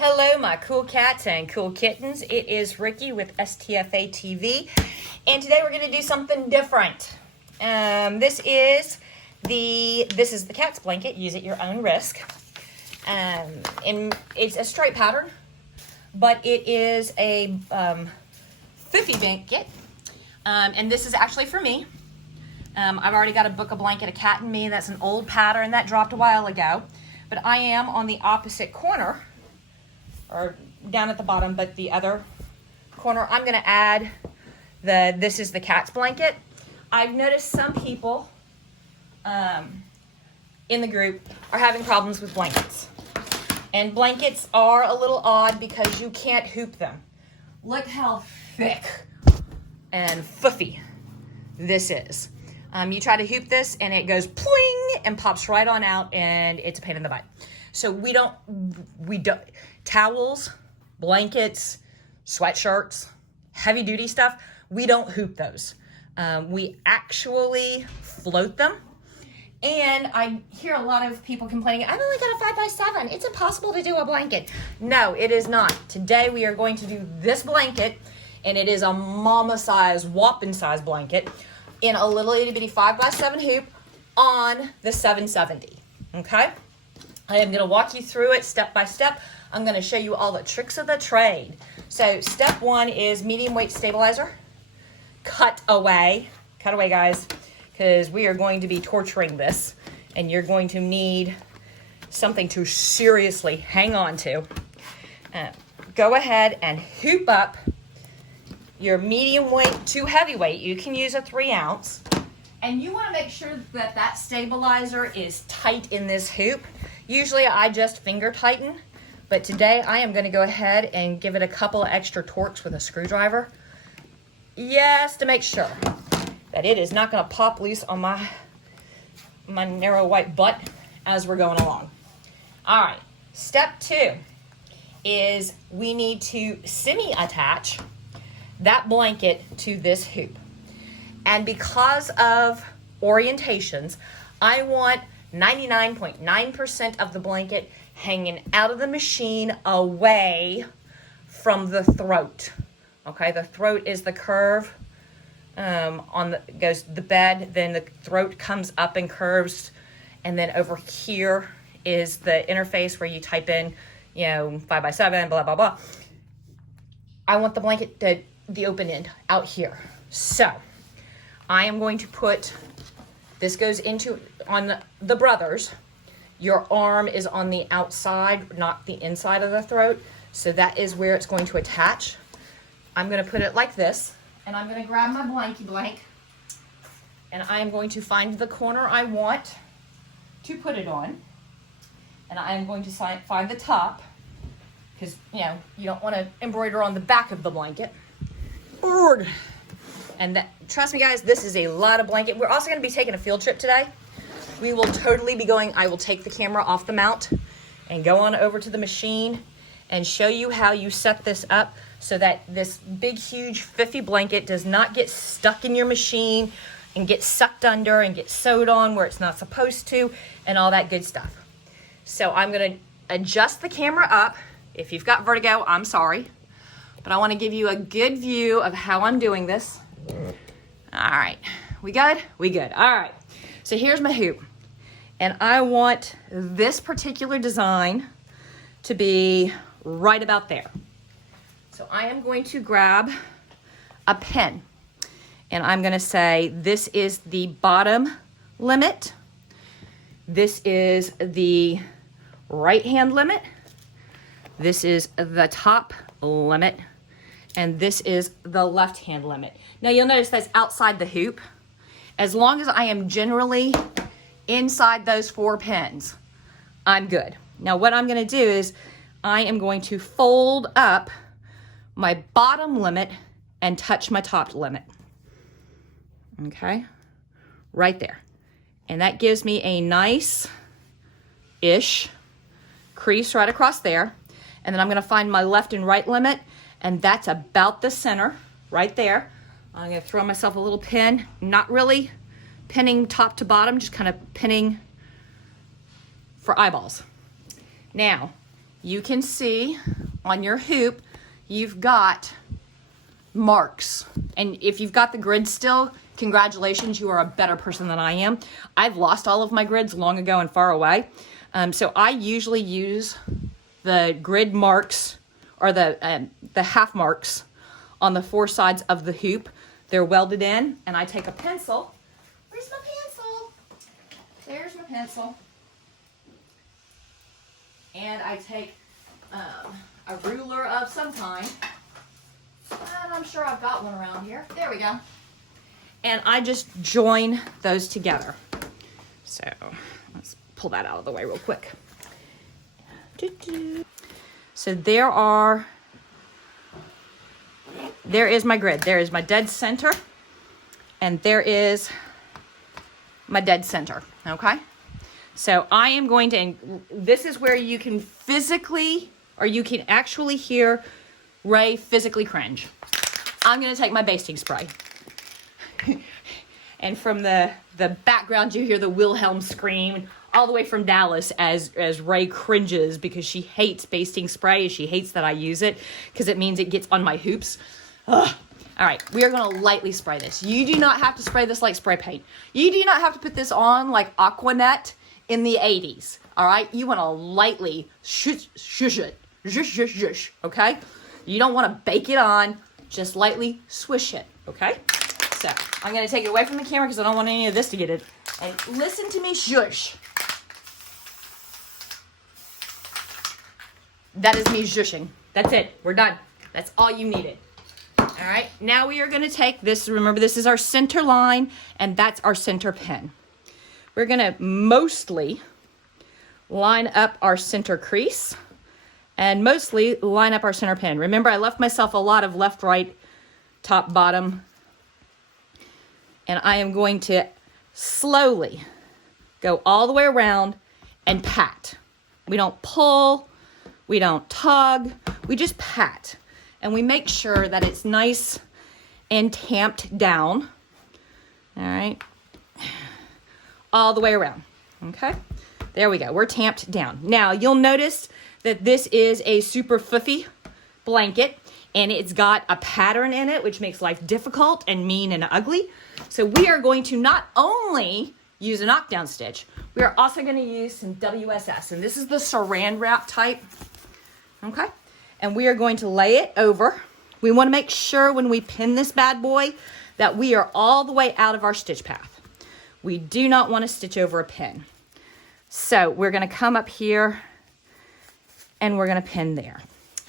Hello, my cool cats and cool kittens. It is Ricky with STFA TV, and today we're going to do something different. This is the cat's blanket. Use at your own risk. And it's a stripe pattern, but it is a fiffy blanket. And this is actually for me. I've already got a book, a blanket, a cat and me. That's an old pattern that dropped a while ago, but I am on the opposite corner, or down at the bottom, but the other corner. I'm going to add this is the cat's blanket. I've noticed some people in the group are having problems with blankets. And blankets are a little odd because you can't hoop them. Look how thick and foofy this is. You try to hoop this and it goes pling and pops right on out, and it's a pain in the butt. So we don't, towels, blankets, sweatshirts, heavy duty stuff, we don't hoop those. We actually float them. And I hear a lot of people complaining, I've only got a 5x7. It's impossible to do a blanket. No, it is not. Today we are going to do this blanket, and it is a mama size, whopping size blanket in a little itty bitty 5x7 hoop on the 770. Okay? I am going to walk you through it step by step. I'm going to show you all the tricks of the trade. So step one is medium weight stabilizer. Cut away guys, because we are going to be torturing this, and you're going to need something to seriously hang on to. Go ahead and hoop up your medium weight to heavy weight. You can use a 3 ounce, and you want to make sure that that stabilizer is tight in this hoop. Usually I just finger tighten, but today I am going to go ahead and give it a couple of extra torques with a screwdriver. Yes, to make sure that it is not going to pop loose on my narrow white butt as we're going along. All right, step 2 is we need to semi-attach that blanket to this hoop. And because of orientations, I want 99.9% of the blanket hanging out of the machine away from the throat. Okay, the throat is the curve goes the bed, then the throat comes up and curves, and then over here is the interface where you type in, 5x7, blah, blah, blah. I want the blanket, the open end out here. So I am going to put, this goes into, on the brothers, your arm is on the outside, not the inside of the throat. So that is where it's going to attach. I'm going to put it like this, and I'm going to grab my blanky blank, and I am going to find the corner I want to put it on, and I am going to find the top, because, you don't want to embroider on the back of the blanket. And trust me guys, this is a lot of blanket. We're also going to be taking a field trip today. We will totally be going, I will take the camera off the mount and go on over to the machine and show you how you set this up so that this big, huge, fiffy blanket does not get stuck in your machine and get sucked under and get sewed on where it's not supposed to and all that good stuff. So I'm going to adjust the camera up. If you've got vertigo, I'm sorry. But I want to give you a good view of how I'm doing this. All right, we good? We good. All right, so here's my hoop. And I want this particular design to be right about there. So I am going to grab a pen, and I'm going to say this is the bottom limit. This is the right hand limit. This is the top limit. And this is the left hand limit. Now you'll notice that's outside the hoop. As long as I am generally inside those 4 pins, I'm good. Now what I'm going to do is I am going to fold up my bottom limit and touch my top limit. Okay, right there. And that gives me a nice-ish crease right across there. And then I'm going to find my left and right limit, and that's about the center right there. I'm going to throw myself a little pin, not really pinning top to bottom, just kind of pinning for eyeballs. Now, you can see on your hoop, you've got marks. And if you've got the grid still, congratulations, you are a better person than I am. I've lost all of my grids long ago and far away. So I usually use the grid marks or the half marks on the 4 sides of the hoop. They're welded in, and I take a pencil. Where's my pencil? There's my pencil. And I take a ruler of some kind. And I'm sure I've got one around here. There we go. And I just join those together. So let's pull that out of the way real quick. So there is my grid. There is my dead center. And there is my dead center. Okay? So I am going to, and this is where you can physically, or you can actually hear Ray physically cringe. I'm going to take my basting spray. And from the background, you hear the Wilhelm scream all the way from Dallas as Ray cringes because she hates basting spray. She hates that I use it because it means it gets on my hoops. Ugh. All right, we are going to lightly spray this. You do not have to spray this like spray paint. You do not have to put this on like Aquanet in the 80s. All right, you want to lightly shush it. Shush, okay? You don't want to bake it on, just lightly swish it, okay? So, I'm going to take it away from the camera because I don't want any of this to get it. And listen to me shush. That is me shushing. That's it. We're done. That's all you needed. All right, now we are going to take this. Remember, this is our center line, and that's our center pin. We're going to mostly line up our center crease and mostly line up our center pin. Remember, I left myself a lot of left, right, top, bottom. And I am going to slowly go all the way around and pat. We don't pull, we don't tug, we just pat. And we make sure that it's nice and tamped down. All right. All the way around. Okay. There we go. We're tamped down. Now, you'll notice that this is a super fluffy blanket, and it's got a pattern in it, which makes life difficult and mean and ugly. So we are going to not only use a knockdown stitch, we are also going to use some WSS, and this is the saran wrap type. Okay. And we are going to lay it over. We want to make sure when we pin this bad boy that we are all the way out of our stitch path. We do not want to stitch over a pin. So we're going to come up here and we're going to pin there.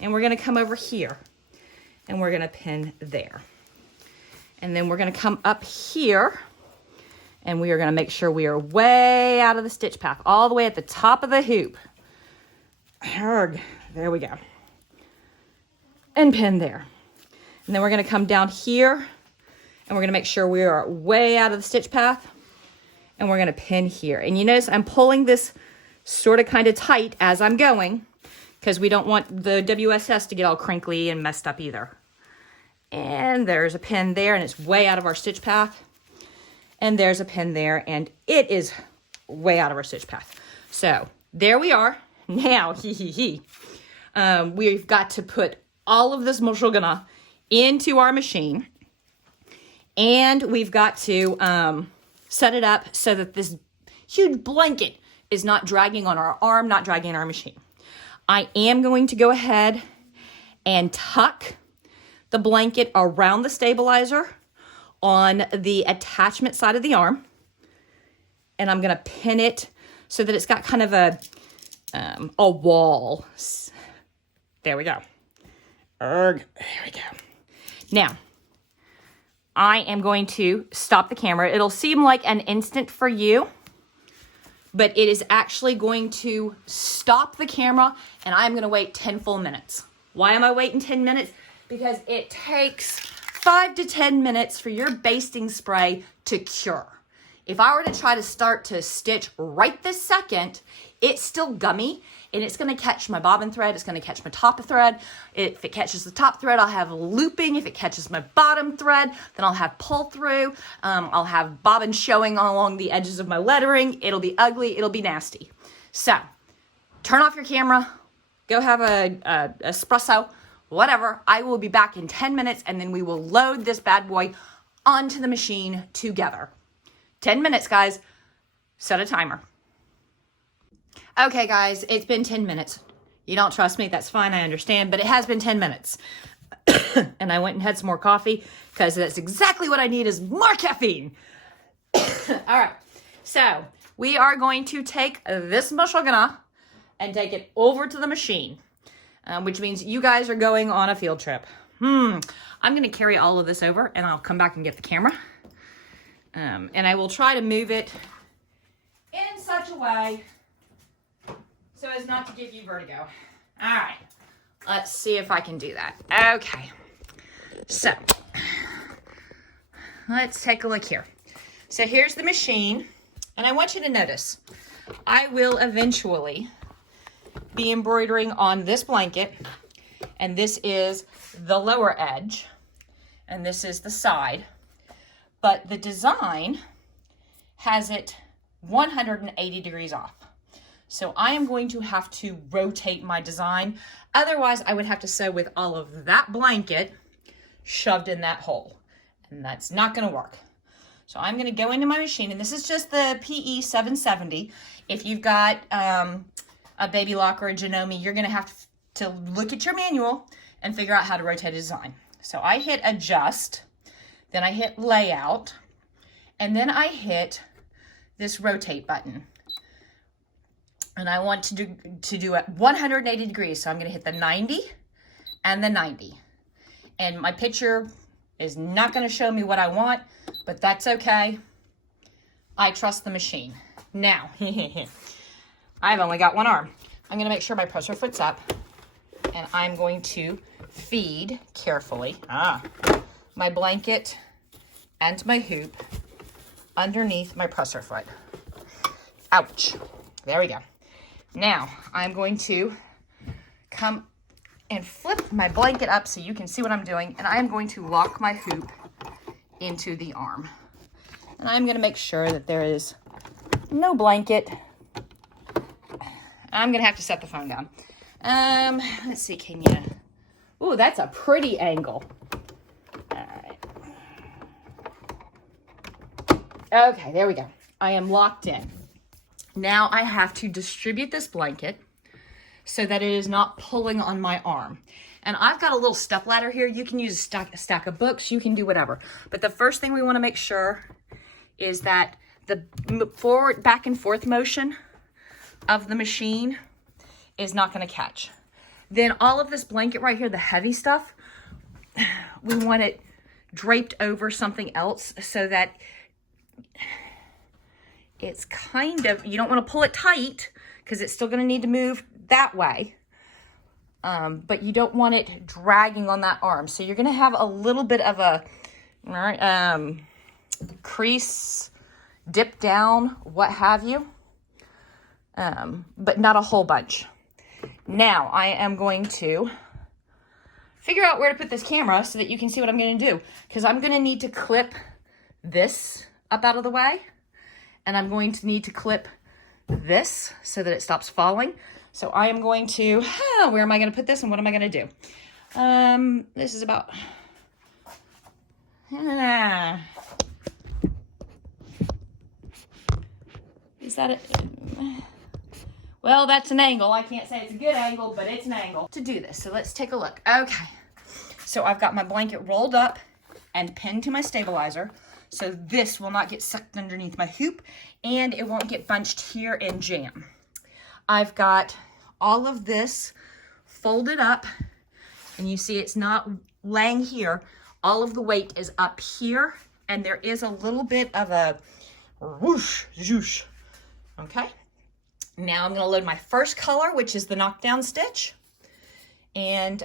And we're going to come over here and we're going to pin there. And then we're going to come up here and we are going to make sure we are way out of the stitch path, all the way at the top of the hoop. There we go. And pin there. And then we're going to come down here and we're going to make sure we are way out of the stitch path and we're going to pin here. And you notice I'm pulling this sort of kind of tight as I'm going because we don't want the WSS to get all crinkly and messed up either. And there's a pin there and it's way out of our stitch path. And there's a pin there and it is way out of our stitch path. So there we are. Now, we've got to put all of this moshogana into our machine, and we've got to set it up so that this huge blanket is not dragging on our arm, not dragging on our machine. I am going to go ahead and tuck the blanket around the stabilizer on the attachment side of the arm, and I'm going to pin it so that it's got kind of a wall. There we go. There we go. Now, I am going to stop the camera. It'll seem like an instant for you, but it is actually going to stop the camera, and I'm going to wait 10 full minutes. Why am I waiting 10 minutes? Because it takes 5 to 10 minutes for your basting spray to cure. If I were to try to start to stitch right this second, it's still gummy and it's going to catch my bobbin thread. It's going to catch my top thread. If it catches the top thread, I'll have looping. If it catches my bottom thread, then I'll have pull through. I'll have bobbin showing along the edges of my lettering. It'll be ugly. It'll be nasty. So turn off your camera, go have a espresso, whatever. I will be back in 10 minutes, and then we will load this bad boy onto the machine together. 10 minutes, guys. Set a timer. Okay, guys, it's been 10 minutes. You don't trust me? That's fine, I understand, but it has been 10 minutes. And I went and had some more coffee because that's exactly what I need is more caffeine. All right, so we are going to take this mashogana and take it over to the machine, which means you guys are going on a field trip. I'm going to carry all of this over, and I'll come back and get the camera. And I will try to move it in such a way so as not to give you vertigo. All right, let's see if I can do that. Okay, so let's take a look here. So here's the machine, and I want you to notice, I will eventually be embroidering on this blanket, and this is the lower edge, and this is the side, but the design has it 180 degrees off. So I am going to have to rotate my design. Otherwise, I would have to sew with all of that blanket shoved in that hole, and that's not going to work. So I'm going to go into my machine, and this is just the PE 770. If you've got a Baby Lock or a Janome, you're going to have to look at your manual and figure out how to rotate a design. So I hit adjust, then I hit layout, and then I hit this rotate button. And I want to do it 180 degrees. So I'm going to hit the 90 and the 90. And my picture is not going to show me what I want, but that's okay. I trust the machine. Now, I've only got one arm. I'm going to make sure my presser foot's up, and I'm going to feed carefully my blanket and my hoop underneath my presser foot. Ouch. There we go. Now, I'm going to come and flip my blanket up so you can see what I'm doing, and I am going to lock my hoop into the arm. And I'm going to make sure that there is no blanket. I'm going to have to set the phone down. Let's see, can you... Ooh, that's a pretty angle. All right. Okay, there we go. I am locked in. Now I have to distribute this blanket so that it is not pulling on my arm. And I've got a little step ladder here. You can use a stack of books. You can do whatever. But the first thing we want to make sure is that the forward, back and forth motion of the machine is not going to catch. Then all of this blanket right here, the heavy stuff, we want it draped over something else so that it's kind of, you don't want to pull it tight because it's still going to need to move that way. But you don't want it dragging on that arm. So you're going to have a little bit of a crease, dip down, what have you. But not a whole bunch. Now I am going to figure out where to put this camera so that you can see what I'm going to do. Because I'm going to need to clip this up out of the way. And I'm going to need to clip this so that it stops falling. So I am going to, where am I going to put this and what am I going to do? This is about, is that it? Well, that's an angle. I can't say it's a good angle, but it's an angle to do this. So let's take a look. Okay. So I've got my blanket rolled up and pinned to my stabilizer. So this will not get sucked underneath my hoop and it won't get bunched here and jam. I've got all of this folded up and you see it's not laying here. All of the weight is up here and there is a little bit of a whoosh, zhoosh. Okay. Now I'm going to load my first color, which is the knockdown stitch. And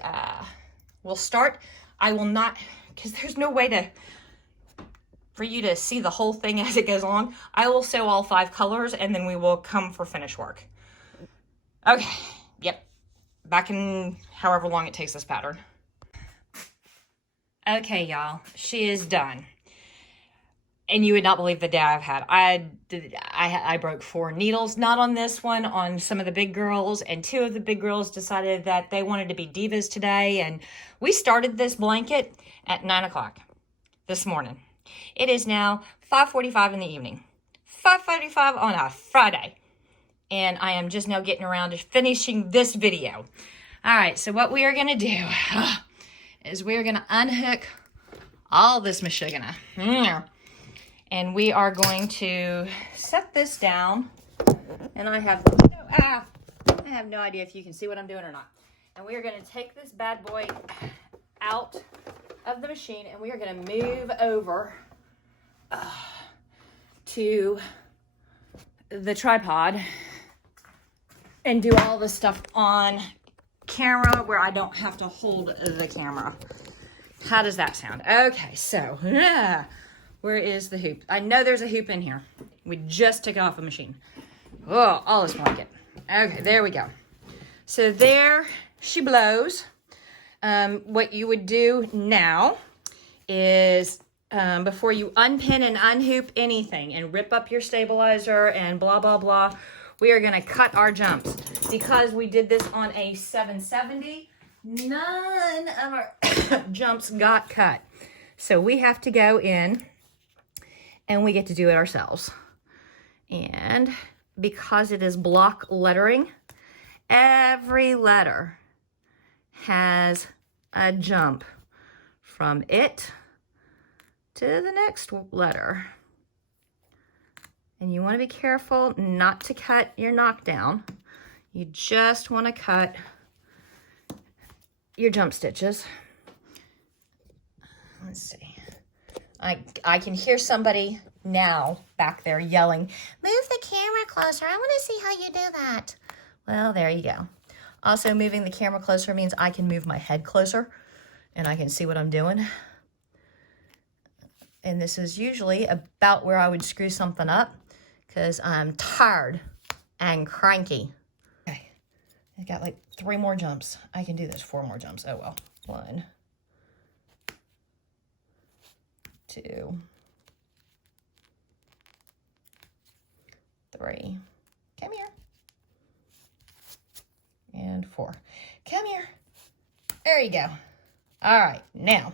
we'll start. I will not, because there's no way for you to see the whole thing as it goes along. I will sew all 5 colors and then we will come for finish work. Okay, yep. Back in however long it takes this pattern. Okay, y'all, she is done. and you would not believe the day I've had. I broke 4 needles, not on this one, on some of the big girls, and 2 of the big girls decided that they wanted to be divas today, and we started this blanket at 9 o'clock this morning. It is now 5:45 in the evening. 5:45 on a Friday. And I am just now getting around to finishing this video. All right, so what we are going to do is we are going to unhook all this mashigana. And we are going to set this down. And I have no idea if you can see what I'm doing or not. And we are going to take this bad boy out of the machine, and we are going to move over to the tripod and do all this stuff on camera where I don't have to hold the camera. How does that sound? Okay, so where is the hoop? I know there's a hoop in here. We just took it off the machine. Oh, all this blanket. Okay, there we go. So there she blows. What you would do now is before you unpin and unhoop anything and rip up your stabilizer and blah, blah, blah, we are going to cut our jumps. Because we did this on a 770, none of our jumps got cut. So we have to go in and we get to do it ourselves. And because it is block lettering, every letter has a jump from it to the next letter. And you want to be careful not to cut your knockdown. You just want to cut your jump stitches. Let's see. I can hear somebody now back there yelling, "Move the camera closer. I want to see how you do that." Well, there you go. Also, moving the camera closer means I can move my head closer and I can see what I'm doing. And this is usually about where I would screw something up because I'm tired and cranky. Okay, I got like 3 more jumps. I can do this, 4 more jumps. Oh well. 1, 2, 3. Come here. And 4. Come here. There you go. All right, now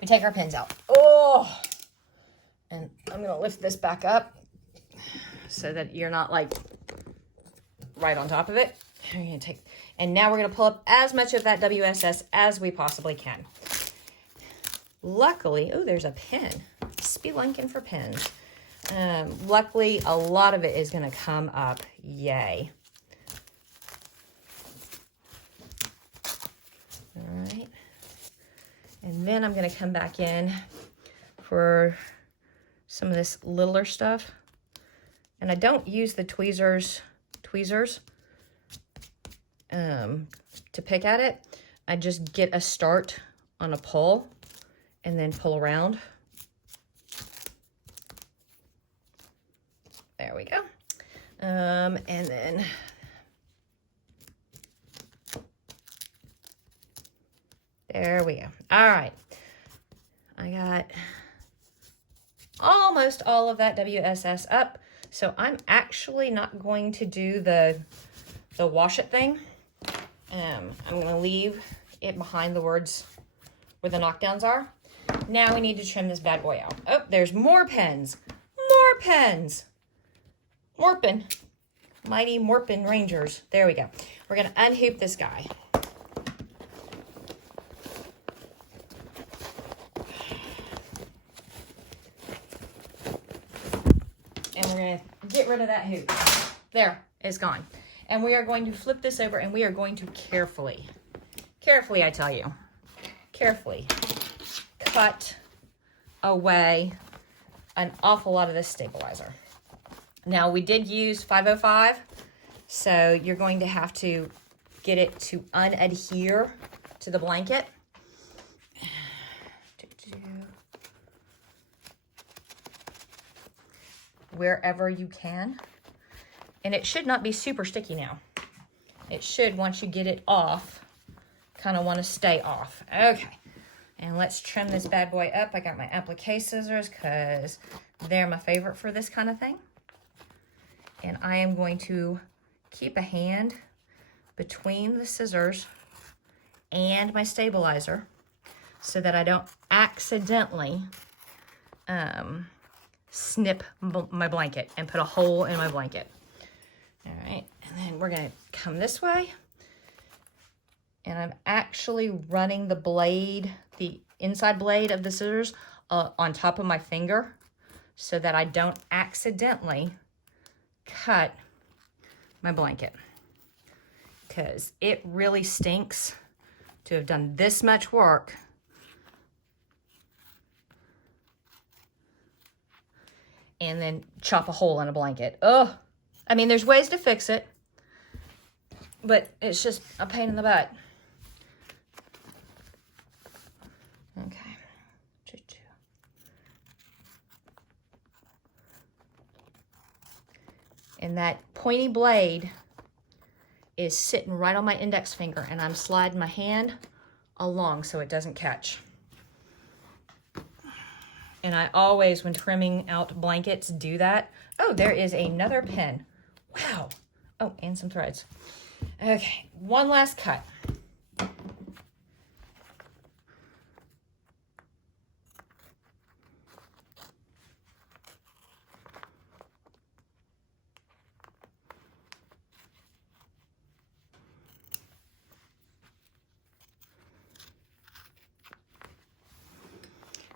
we take our pins out. Oh, and I'm gonna lift this back up so that you're not like right on top of it. We're gonna take, and now we're gonna pull up as much of that WSS as we possibly can. Luckily, oh, there's a pin. Spelunking for pins. Luckily, a lot of it is gonna come up. Yay. All right. And then I'm going to come back in for some of this littler stuff. And I don't use the tweezers to pick at it. I just get a start on a pull and then pull around. There we go. And then there we go. All right. I got almost all of that WSS up. So I'm actually not going to do the wash it thing. I'm going to leave it behind the words where the knockdowns are. Now we need to trim this bad boy out. Oh, there's more pens. More pens. Morpin. Mighty Morpin Rangers. There we go. We're going to unhoop this guy. And we're going to get rid of that hoop. There, it's gone. And we are going to flip this over and we are going to carefully, I tell you, carefully cut away an awful lot of this stabilizer. Now, we did use 505, so you're going to have to get it to unadhere to the blanket. Wherever you can. And it should not be super sticky now. It should, once you get it off, kind of want to stay off. Okay. And let's trim this bad boy up. I got my applique scissors because they're my favorite for this kind of thing. And I am going to keep a hand between the scissors and my stabilizer so that I don't accidentally snip my blanket and put a hole in my blanket. All right, and then we're gonna come this way. And I'm actually running the blade, the inside blade of the scissors on top of my finger so that I don't accidentally cut my blanket, because it really stinks to have done this much work and then chop a hole in a blanket. Oh, I mean, there's ways to fix it, but it's just a pain in the butt. Okay. And that pointy blade is sitting right on my index finger, and I'm sliding my hand along so it doesn't catch. And I always, when trimming out blankets, do that. Oh, there is another pin. Wow. Oh, and some threads. Okay, one last cut.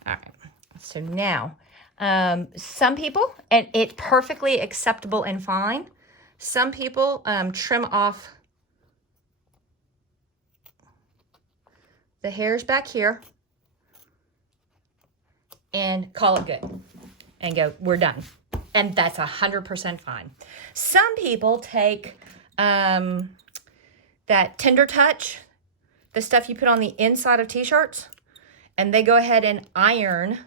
All right, so now, some people, and it's perfectly acceptable and fine, some people trim off the hairs back here and call it good and go, we're done. And that's 100% fine. Some people take that Tender Touch, the stuff you put on the inside of t-shirts, and they go ahead and iron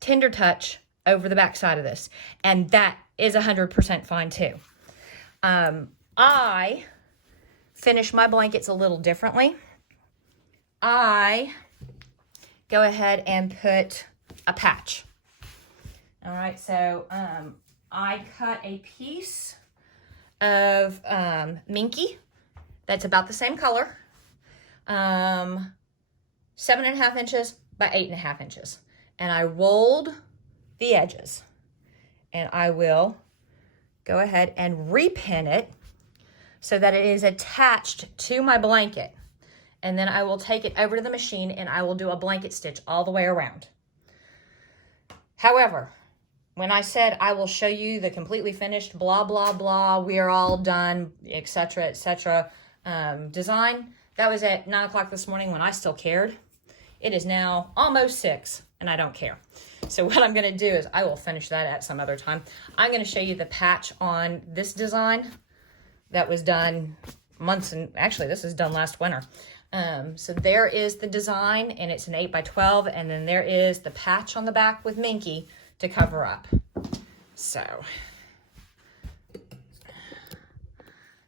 Tender Touch over the back side of this. And that is 100% fine too. I finish my blankets a little differently. I go ahead and put a patch. All right, so I cut a piece of Minky that's about the same color, 7.5 inches by 8.5 inches. And I rolled the edges. And I will go ahead and repin it so that it is attached to my blanket. And then I will take it over to the machine and I will do a blanket stitch all the way around. However, when I said I will show you the completely finished blah, blah, blah, we are all done, etc., design, that was at 9 o'clock this morning when I still cared. It is now almost 6 and I don't care. So what I'm going to do is I will finish that at some other time. I'm going to show you the patch on this design that was done months, and actually this was done last winter. So there is the design, and it's an 8 by 12, and then there is the patch on the back with Minky to cover up. So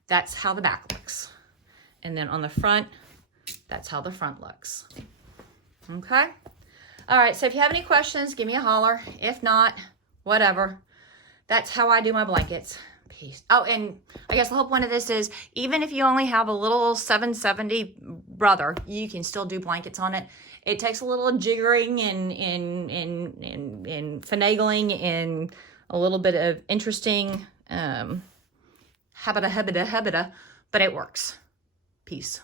that's how the back looks. And then on the front, that's how the front looks. Okay? All right, so if you have any questions, give me a holler. If not, whatever. That's how I do my blankets. Peace. Oh, and I guess the whole point of this is, even if you only have a little 770 brother, you can still do blankets on it. It takes a little jiggering and finagling and a little bit of interesting habita, but it works. Peace.